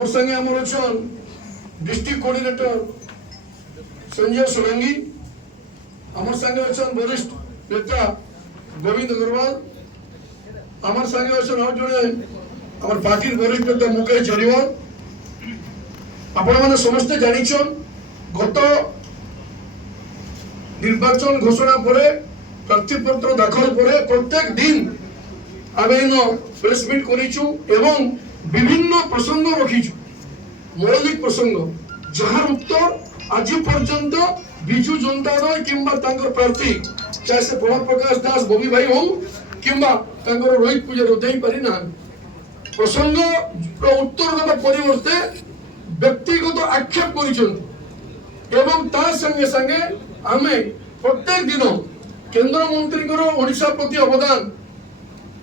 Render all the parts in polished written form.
संगे आमर अछन district coordinator Sanjay Solanki, आमर संगे अछन वरिष्ठ नेता गोविंद अग्रवाल, आमर संगे अछन और जड़े आमर पार्टी वरिष्ठ नेता मुकेश जरीवाल। आपण माने समस्त जानिछन गत निर्वाचन घोषणा परे प्रार्थीपत्र दाखल परे प्रत्येक दिन आमे इन प्रेस मीट करिछु एवं विभिन्न प्रसंग रखिछु। मौलिक प्रसंग जहार उत्तर आज पर्यंत बिजु जनता दल किंबा तांकर प्रार्थी चाहे से प्रभात प्रकाश दास बबी भाई हो किंबा तांकर रोहित पूजा देई पारि ना प्रसंग उत्तर देवा परिवर्ते व्यक्तिगत आक्षेप करिसंती एवं ता संगे संगे आमे प्रत्येक दिन केंद्र मंत्री ओडिशा प्रति अवदान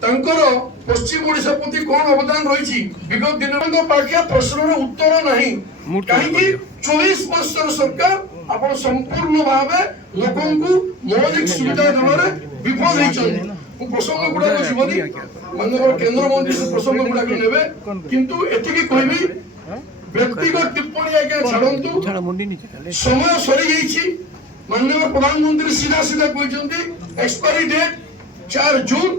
तांकर पश्चिम ओडिशा प्रति कौन अवदान रही विगत दिन पाखे प्रश्नर उत्तर नहीं कहीं 24 वर्षर सरकार आपण संपूर्ण भावे लोकों को मौलिक सुविधा देवारे विफल होइछन। प्रसंग गुडा जीवनी माननीय केंद्र मंत्री से प्रसंग गुडा नेबे किंतु एतिकी कहबी व्यक्तिगत टिप्पणी आके छाड़ंतु समय सरी जाइछि। माननीय प्रधानमंत्री सीधा सीधा कहछन्ती एक्सपायरी डेट 4 जून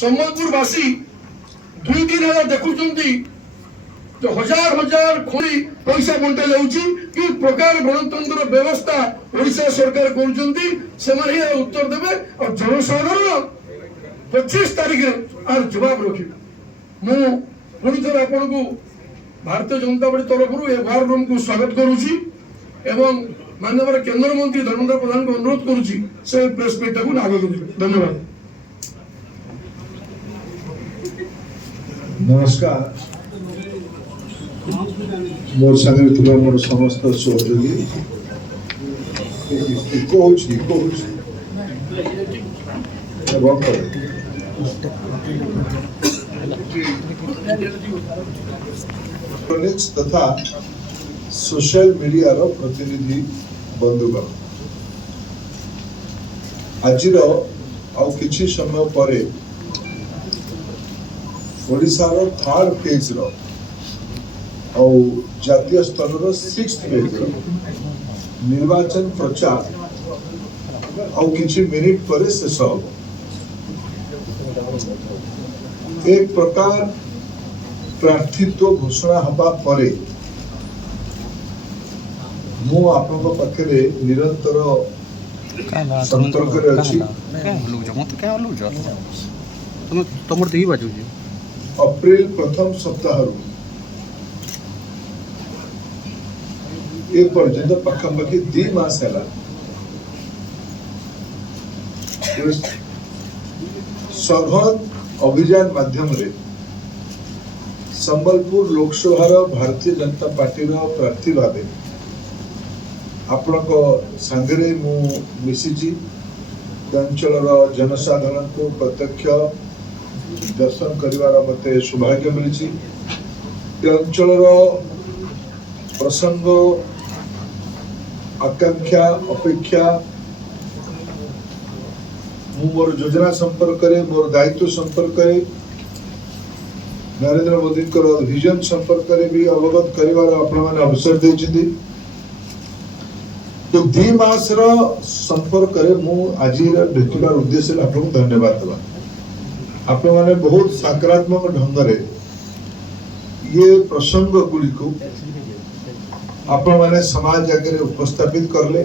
सम्बलपुर वासी 2 दिन है देखुचंती जो हजार हजार खोली पैसा बंटा जाउची कि प्रकार गणतंत्र व्यवस्था ओडिशा सरकार करूचंती से माने उत्तर देबे और जनसाधारण 25 तारिख आर जवाब रखिबे। मु पुनी थोर आपन को भारतीय जनता पार्टी तरफ ए वार रूम को स्वागत करूची एवं माननीय केंद्र मंत्री धर्मेंद्र प्रधान को अनुरोध करूची से प्रेस मीट को आगे करिबे। धन्यवाद। नमस्कार मोर संगे मोर समस्त सहयोगी इलेक्ट्रॉनिक्स तथा सोशल मीडिया रो प्रतिनिधि बंधुगण आज आउ किछि समय परे ओडिशा रो 3rd फेज रो और जातीय स्तर रो 6th फेज रो निर्वाचन प्रचार और किछि मिनिट परे शेष हो। एक प्रकार प्रार्थीत्व घोषणा हबा परे मु आपन पाखरे निरंतर संपर्क रे अछि। अप्रैल प्रथम सप्ताह ए पर्यंत पाखापाखि 2 मास है सघन अभियान माध्यम रे संबलपुर लोकसभा भारतीय जनता पार्टी प्रार्थी भावे आपण सांगे मु मिशिची अंचल जनसाधारण को प्रत्यक्ष दर्शन करिवार मते सौभाग्य मिली। अंचल प्रसंग आकांक्षा अपेक्षा मोर योजना संपर्क मोर दायित्व संपर्क नरेंद्र मोदी विजन संपर्क भी अवगत करिवार आपण माने अवसर देछथि। तो 2 मास संपर्क मु आज भेटार उद्देश्य आपको धन्यवाद देवा। आपण माने बहुत सकारात्मक ढंग रे ये प्रसंग गुड़ी को आपण माने समाज आगे उपस्थापित करले।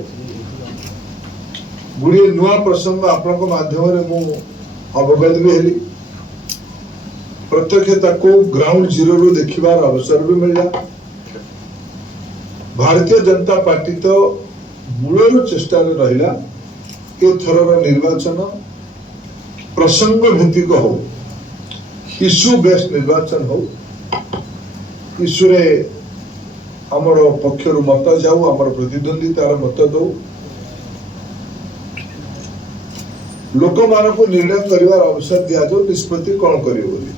गुड़ी नुआ प्रसंग आपण को माध्यम रे मु अवगत भी हेली प्रत्यक्षता को ग्राउंड जीरो रो देखिबार अवसर भी मिला। भारतीय जनता पार्टी तो मूलर चेष्टा रहिला ए थरर निर्वाचन प्रसंग भित्तिक हो इश्यू बेस्ड निर्वाचन हो इश्यू रे हमर पक्षर मत जाऊ हमर प्रतिद्वंदी तार मत दो लोक मान को निर्णय करिवार अवसर दिया जो निष्पत्ति कौन करियो बोली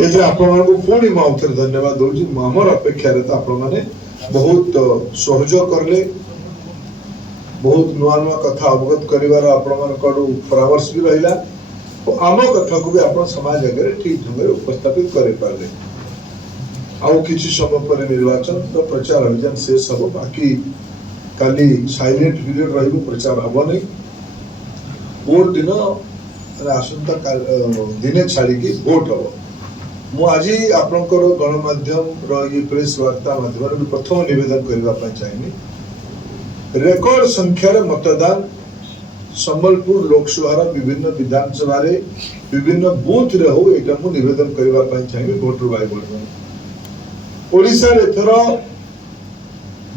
एते आपण मान को पुणी माउथर धन्यवाद दोजी। हमर अपेक्षा रे त आपण माने बहुत सहयोग करले बहुत नुआ नुआ कथा अवगत करिवार आपण मान को परामर्श भी रहिला आम कथा को भी आप समाज आगे ठीक ढंग उपस्थापित कर पारे। आउ किसी समय पर निर्वाचन तो प्रचार अभियान शेष हम बाकी काली साइलेंट पीरियड रही प्रचार हम नहीं भोट दिन आसंता दिने छाड़ी भोट हम मुझे आपंकर गणमाध्यम ये प्रेस वार्ता माध्यम प्रथम निवेदन करने चाहिए रेकर्ड संख्यार मतदान संबलपुर लोकसभा विभिन्न विधानसभा विभिन्न बूथ रे हो एटा मु निवेदन करने चाहिए भोटर भाई बहन ओडिशा एथर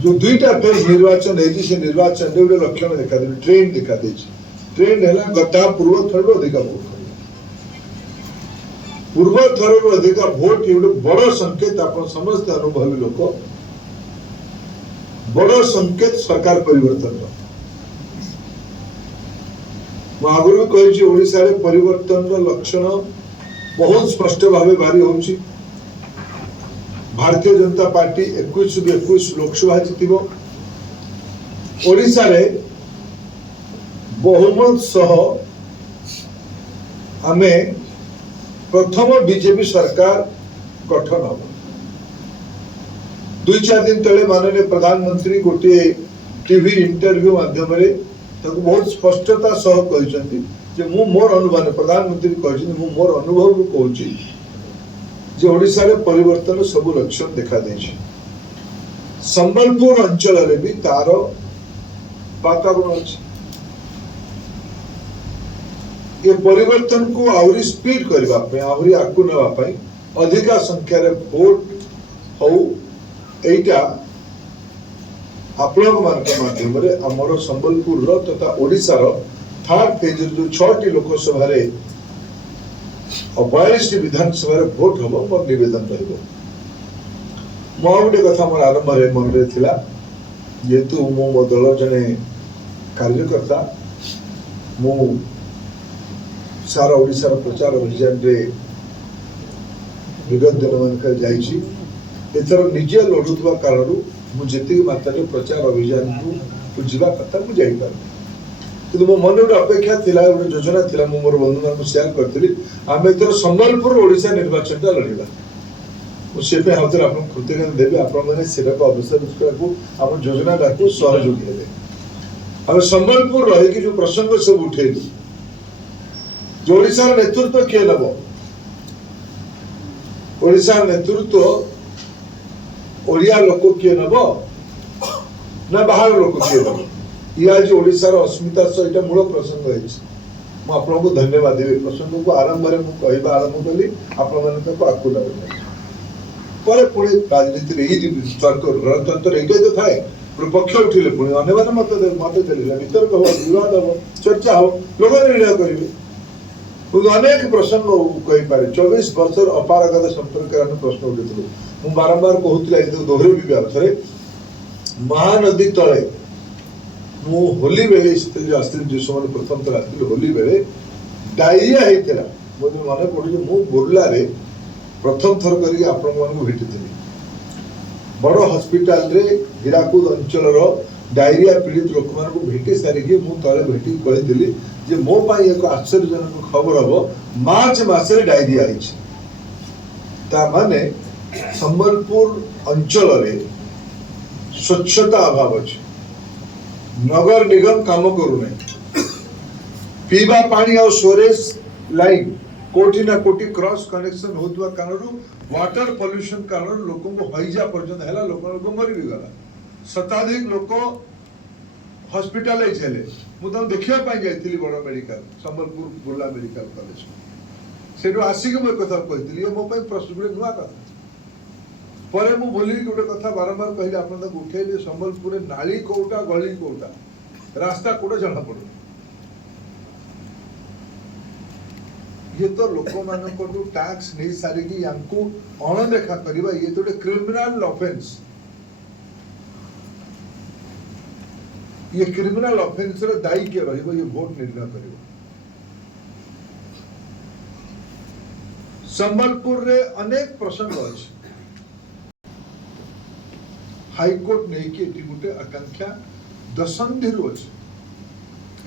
जो दुईटा फेज निर्वाचन है निर्वाचन गोटे लक्षण देखा दे ट्रेंड देखा दे ट्रेंड है गता पूर्व थर अधिक भोट पूर्व थर अधिक भोट ये बड़ संकेत आप समस्त अनुभवी लोक बड़ संकेत सरकार परिवर्तन आगुरी भी कही ओडिशा रे परिवर्तन लक्षण बहुत स्पष्ट भाव बारी होची भारतीय जनता पार्टी 21 लोकसभा जीतिब ओडिशा रे बहुमत सह आमे प्रथम बीजेपी सरकार गठन हम 2-4 दिन तले माननीय प्रधानमंत्री गोटे टीवी इंटरव्यू माध्यम बहुत स्पष्टता सह कहते जे मु मोर अनुभव प्रधानमंत्री कहते मु मोर अनुभव कहूँ जे ओडिशा रे परिवर्तन सब लक्षण देखा दे संबलपुर अंचल रे भी तार वातावरण अच्छे ये परिवर्तन को आहरी स्पीड करने आहरी आगू नापी अधिका संख्यार भोट हो एटा आपण माध्यम आमर संबलपुर तथा ओडिशार थर्ड फेज जो 6टी लोकसभा 42टी विधानसभा भोट हम मोर निवेदन रही गोटे कथा मोर आरंभ मन में थिला जेहेतु मो दल जने कार्यकर्ता मु सारा ओडिशार प्रचार अभियान रे विगत दिन मान जाइछि एथर निजे लड़ुवा कारण मुझे मात्रा प्रचार अभियान को जीवा कथा मुझे जापर कि मो मन गोटे अपेक्षा थिला गोटे योजना थिला मो मोर बंधु मान शेयर करथिली आमे एथर संबलपुर ओडिशा निर्वाचन ता लड़िबा से हाथ आप कृतज्ञता देवी आपण मैंने सेटा को अवसर को आम योजना को सहयोगी हेले आम संबलपुर रही जो प्रसंग सब उठेलु जो ओडिशार नेतृत्व किए नब ओडिशार नेतृत्व ओडिया लोक किए नब ना बाहर लोक किए नब ये आज ओडिशार अस्मिता सहित मूल प्रसंग है आपको धन्यवाद देवी प्रसंग को आरंभ में कहवा आरंभ कली आपण आकू लगे पर पुणी राजनीति रणतंत्र ये तो थाए पक्ष उठिले पुणी अन्य मत मत देले वितर्क हो विवाद हो चर्चा हो लोक निर्णय करेंगे अनेक प्रसंग कही पारे 24 वर्ष अपारगता संपर्क प्रश्न उठे मु बारंबार कहूला दोहरेबी अर्थरे महानदी तले मु होली बेले आसती जो समय प्रथम थर आसती होली बेले डायरिया होता मुझे मन पड़े मु बुर्ला रे प्रथम थर करके आपण मानक भेटी बड़ हस्पिटाल रे हीराकुद अंचल डायरिया पीड़ित लोक मानक भेटी सारिकी मु तले भेटी कही जे मो पाई एक आश्चर्यजनक खबर हम मार्च मासे डायरिया माने संबलपुर अंचल रे स्वच्छता अभाव अच्छे नगर निगम काम करूना पीवा पानी और स्टोरेज लाइन कोटी ना कोटी क्रॉस कनेक्शन होता कारण वाटर पॉल्यूशन कारण लोक हईजा पर्यंत है लोक मरी भी गला शताधिक लोक हॉस्पिटलाइज हेले मुझे देखा जाइली बड़ medical Sambalpur Burla medical college से आसिक मुझे कथा कही ये मो प्रश्न गोटे नुआ कथा पर मु बोली गोटे कथा बारंबार कहली आप उठेली संबलपुर नाली कोटा गली कोटा रास्ता कोटा जना पड़े ये तो लोक मान टैक्स नहीं सारिकी अणदेखा करवा ये तो क्रिमिनल ऑफेंस ये क्रिमिनल ऑफेंस रो दायी किए रहिबो ये वोट निर्णय करिबो संबलपुर रे अनेक प्रसंग अछि हाईकोर्ट नहीं कि एटी गुटे आकांक्षा दशंधि रु अछि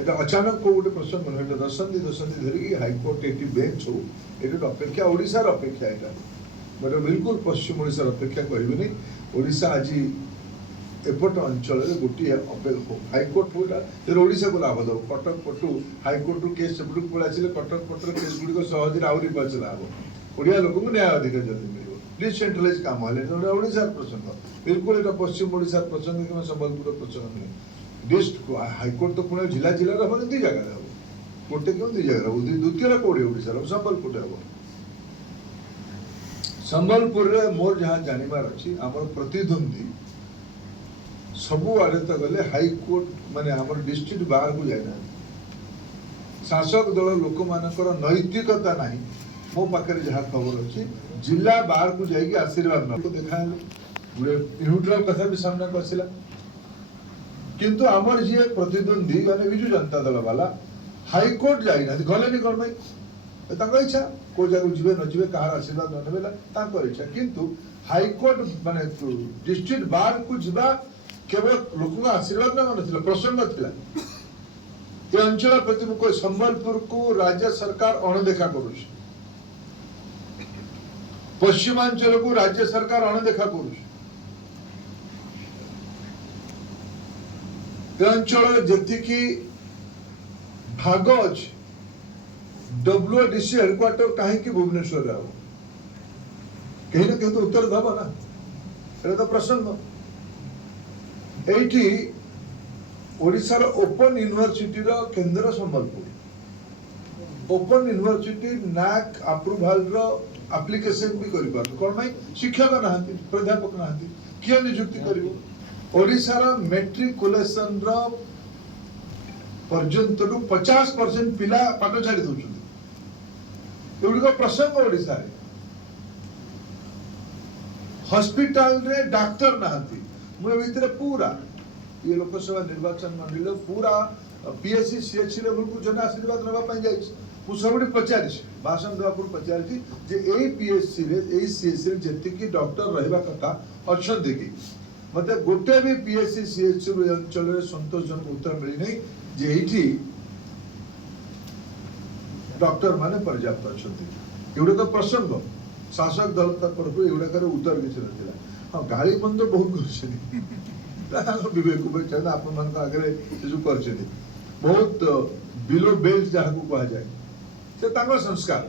एटा अचानक को गुटे प्रसंग मन दशंधि धरि हाईकोर्ट एटी बेंच हो एटी अपेक्षा ओडिसा रो अपेक्षा एटा मतलब बिल्कुल पश्चिम ओडिशा अपेक्षा करेनि ओडिशा आज एपट अंचल गोटे हाइकोर्ट ओडिशा को लाभ दब कटक पटू हाइकोर्ट रु केस सेपटू पलि कटक पटर केस गुड़िक सहज आहरी चला हम ओडिया लोक न्याय अधिकार जल्दी मिल डिसेंट्रलाइज काम ओडार प्रसंग बिल्कुल यहाँ पश्चिम ओडिशा प्रसंग कि संबलपुर प्रसंग नुहे डिस्ट हाइकोर्ट तो पुणे जिला जिला हम दी जगह हम गोटे क्यों दी जगह हम द्वितीय कौटे ओडिशा संबलपुर हम संबलपुर मोर जहाँ जानवर अच्छी आम प्रतिद्वंदी सबू आड़े तो गले हाइकोर्ट माने आम डिस्ट्रिक्ट बाहर को जाना शासक दल लोक मानकर नैतिकता नहीं मो पाखे जहाँ खबर अच्छी जिला बाहर को जाइए आशीर्वाद न देखा गोटे न्यूट्राल कथा भी सामना को आसला किंतु आमर जी प्रतिद्वंदी माने विजु जनता दल वाला हाइकोर्ट जाइना गले कौन भाई इच्छा को जगह जी न जी कहार आशीर्वाद न ने इच्छा किंतु हाइकोर्ट माने डिस्ट्रिक्ट बार को जा केवल लोक आशीर्वाद ना प्रसंग थिला ये अंचल प्रति संबलपुर को राज्य सरकार अणदेखा करुछ पश्चिमांचल को राज्य सरकार अणदेखा करुछ अंचल जी भाग अच्छे WDC हेडक्वार्टर कहीं भुवनेश्वर कहीं ना कहीं तो उत्तर दब ना ये तो प्रसंग एठी ओडिशार ओपन यूनिवर्सिटी रो केंद्र संबलपुर ओपन यूनिवर्सिटी नाक अप्रूवल रो एप्लिकेशन भी करि पार कोन भाई शिक्षक नाहंती प्राध्यापक नाहंती किए नियुक्ति करिवो ओडिशार मेट्रिकुलेशन रो पर्यंत 50% पिला पाठ छाड़ी दउछन एगुड़िक प्रसंग ओडिशा रे हॉस्पिटल रे डॉक्टर नाहंती मुझे भीतर पूरा ये लोकसभा निर्वाचन मंडल पूरा PSC CHC लेवल को जन आशीर्वाद नापी जाइए सब पचारि भाषण देवापुर पचारि जे PSC रे CHC जी डॉक्टर रहा कथा अच्छा कि मत गोटे भी PSC CHC अंचल संतोषजनक उत्तर मिलनी जे ये डॉक्टर माने पर्याप्त अच्छा एगुड़ा तो प्रसंग शासक दल तरफ एगुड़ाक उत्तर किसी ना हाँ गाड़ी बंद बहुत विवेक आपण आगे जो कर बहुत बिलो बेल्ट जहाँ को कह जाए से संस्कार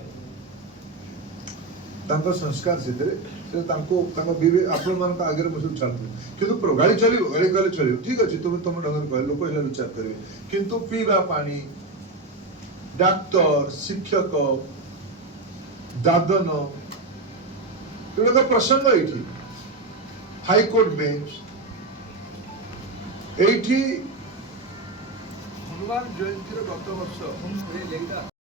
संस्कार से आपण मान आगे मुझे छाड़ू कि गाड़ी चलो गाड़ी कहले चलो ठीक अच्छे तुम तुम ढंग कह लोक विचार करेंगे किंतु पीवा पानी डाक्तर शिक्षक दादन एगुड़ा प्रसंग ये हाइकोर्ट बेंच एठी हनुमान जयंती गत वर्ष